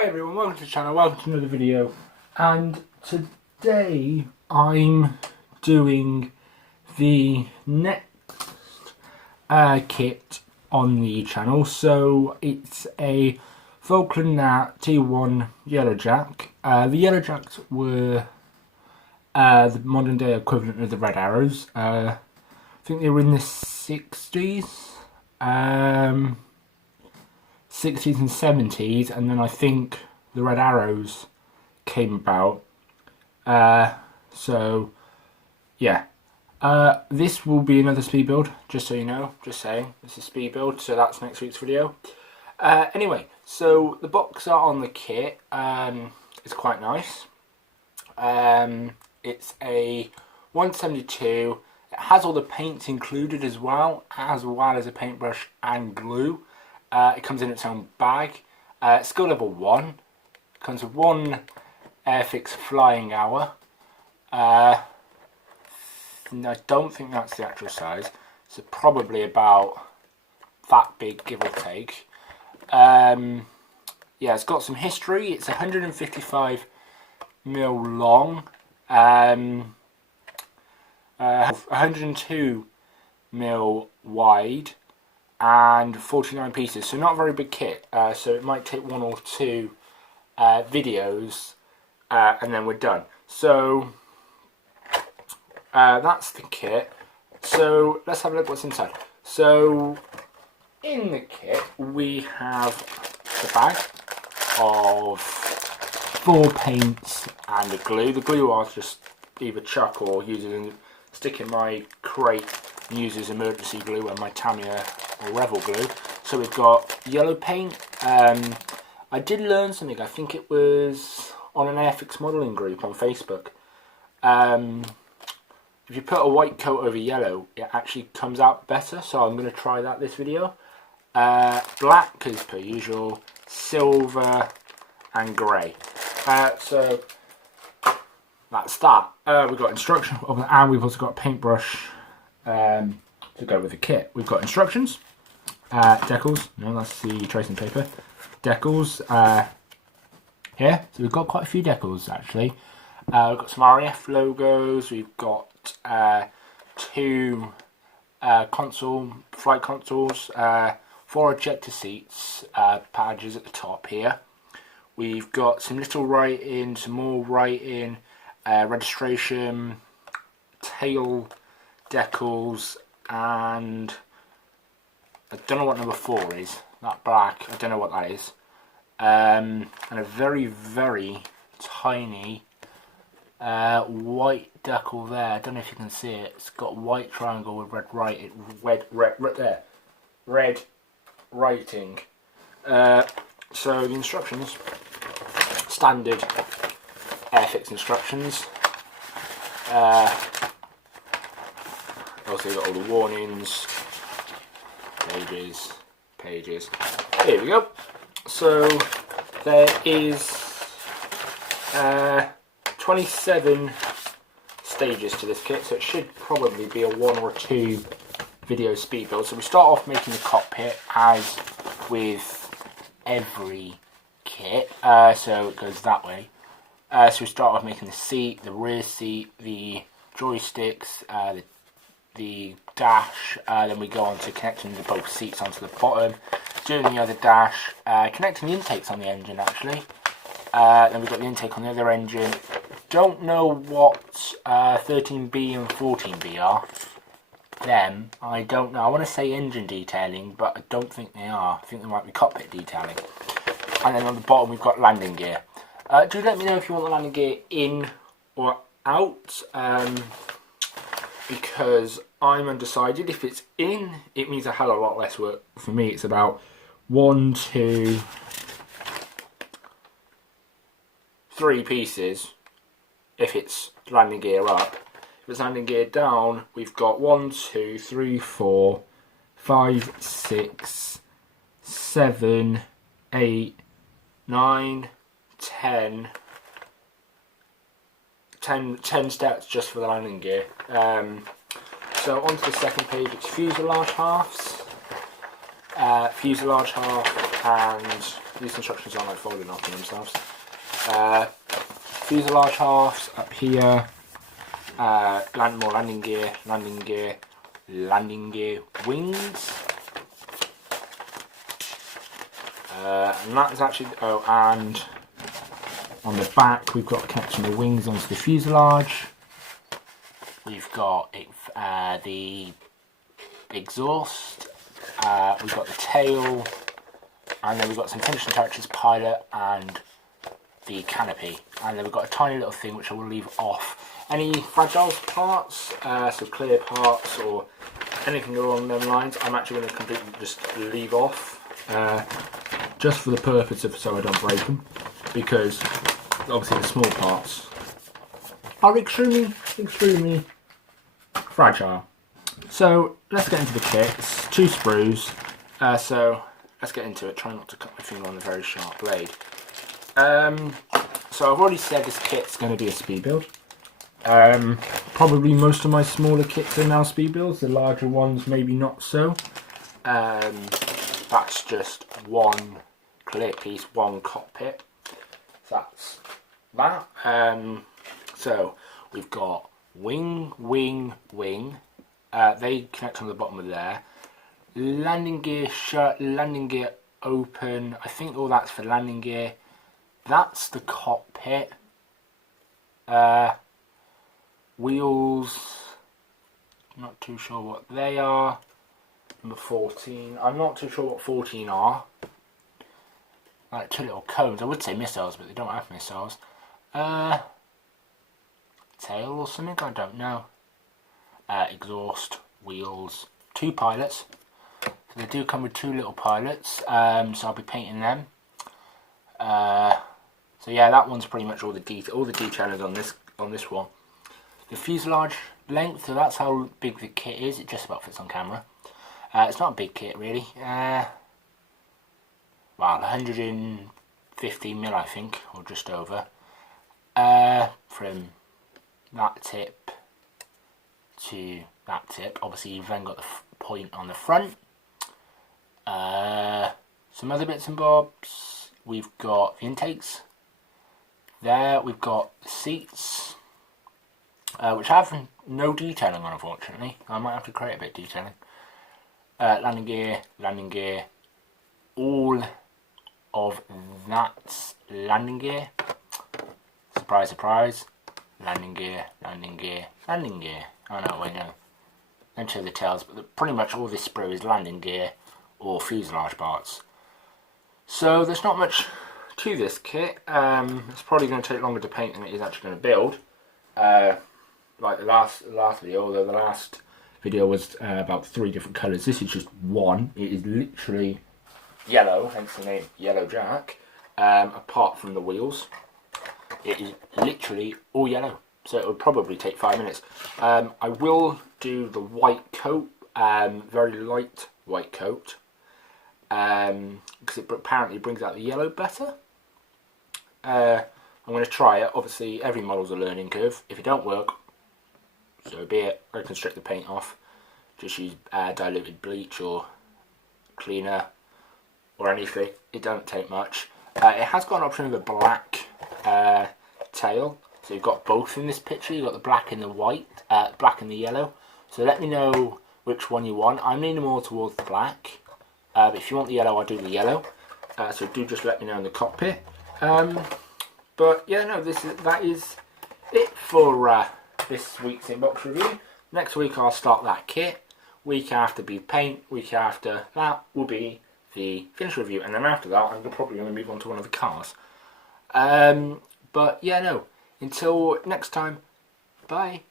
Hi everyone, welcome to the channel, welcome to another video, and today I'm doing the next kit on the channel. So it's a Falkland Gnat T1 Yellowjack. The Yellowjacks were the modern day equivalent of the Red Arrows. I think they were in the 60s. 60s and 70s, and then I think the Red Arrows came about. So yeah, this will be another speed build, just so you know, just saying, this is speed build, so that's next week's video. Anyway, so the box art on the kit is quite nice. It's a 172. It has all the paints included as well as a paintbrush and glue. It comes in its own bag. Skill level 1. It comes with one Airfix flying hour. I don't think that's the actual size. So probably about that big, give or take. Yeah, it's got some history. It's 155 mil long. 102 mil wide. And 49 pieces, so not a very big kit, so it might take one or two videos and then we're done. So that's the kit. So let's have a look what's inside. So in the kit we have the bag of 4 paints and the glue. The glue I'll just either chuck or stick in my crate and use as emergency glue and my Tamiya or Revel glue. So we've got yellow paint. I did learn something. I think it was on an Airfix modelling group on Facebook. If you put a white coat over yellow, it actually comes out better. So I'm going to try that this video. Black as per usual, silver and grey. So that's that. We've got instructions, and we've also got a paintbrush to go with the kit. We've got instructions. Decals, no, that's the tracing paper. Decals here, so we've got quite a few decals actually. We've got some R.A.F logos. We've got 2 flight consoles, 4 ejector seats, badges at the top here. We've got some little writing, some more writing, registration, tail decals, and I don't know what number 4 is. That black, I don't know what that is. And a very, very tiny white decal there. I don't know if you can see it. It's got a white triangle with red writing. Red writing. So the instructions, standard Airfix instructions. Also got all the warnings. Pages. Here we go. So there is 27 stages to this kit, so it should probably be a 1 or 2 video speed build. So we start off making the cockpit as with every kit, so it goes that way. So we start off making the seat, the rear seat, the joysticks, the dash, then we go on to connecting the both seats onto the bottom, doing the other dash, connecting the intakes on the engine actually, then we've got the intake on the other engine. Don't know what 13B and 14B are, them, I don't know. I want to say engine detailing, but I don't think they are. I think they might be cockpit detailing. And then on the bottom we've got landing gear. Do let me know if you want the landing gear in or out, because I'm undecided. If it's in, it means a hell of a lot less work. For me, it's about 1, 2, 3 pieces if it's landing gear up. If it's landing gear down, we've got 1, 2, 3, 4, 5, 6, 7, 8, 9, 10 steps just for the landing gear. So onto the second page, it's fuselage halves. Fuselage half and these instructions aren't like folding up on themselves. Fuselage halves up here. More landing gear, wings. And that is actually, oh, and on the back we've got connecting the wings onto the fuselage. We've got the exhaust, we've got the tail, and then we've got some finishing touches, pilot and the canopy. And then we've got a tiny little thing which I will leave off. Any fragile parts, so clear parts or anything along them lines, I'm actually going to completely just leave off. Just for the purpose of so I don't break them, because obviously the small parts are extremely fragile. So let's get into the kit. It's 2 sprues, so let's get into it. Try not to cut my finger on a very sharp blade. So I've already said this kit's going to be a speed build. Probably most of my smaller kits are now speed builds, the larger ones maybe not so. That's just one clear piece, one cockpit. So that's that. So we've got wing. They connect on the bottom of there. Landing gear shut, landing gear open. I think all that's for landing gear. That's the cockpit. Wheels, not too sure what they are. Number 14, I'm not too sure what 14 are. Like 2 little cones, I would say missiles, but they don't have missiles. Tail or something, I don't know. Exhaust, wheels, 2 pilots. So they do come with 2 little pilots, so I'll be painting them. So yeah, that one's pretty much all the detailing on this one. The fuselage length, so that's how big the kit is. It just about fits on camera. It's not a big kit really. Well, 150mm I think, or just over. From that tip to that tip. Obviously you've then got the point on the front. Some other bits and bobs. We've got the intakes. There we've got the seats. Which have no detailing on, unfortunately. I might have to create a bit of detailing. Landing gear, all of that's landing gear. Surprise, surprise. Landing gear. I know, I know. And show the tails, but pretty much all this sprue is landing gear or fuselage parts. So there's not much to this kit. It's probably going to take longer to paint than it is actually going to build. Like the last video, although the last video was about 3 different colours. This is just one. It is literally yellow, hence the name Yellow Jack. Apart from the wheels, it is literally all yellow. So it would probably take 5 minutes. I will do the white coat, very light white coat, because it apparently brings out the yellow better. I'm going to try it. Obviously, every model's a learning curve. If it don't work, so be it. I can strip the paint off. Just use diluted bleach or cleaner or anything. It don't take much. It has got an option of a black tail. So you've got both in this picture. You've got the black and the white, black and the yellow. So let me know which one you want. I'm leaning more towards the black. But if you want the yellow, I'll do the yellow. So do just let me know in the cockpit. But yeah, no, that is it for this week's inbox review. Next week I'll start that kit. Week after be paint. Week after that will be the finish review, and then after that I'm probably going to move on to one of the cars. But yeah, no. Until next time, bye.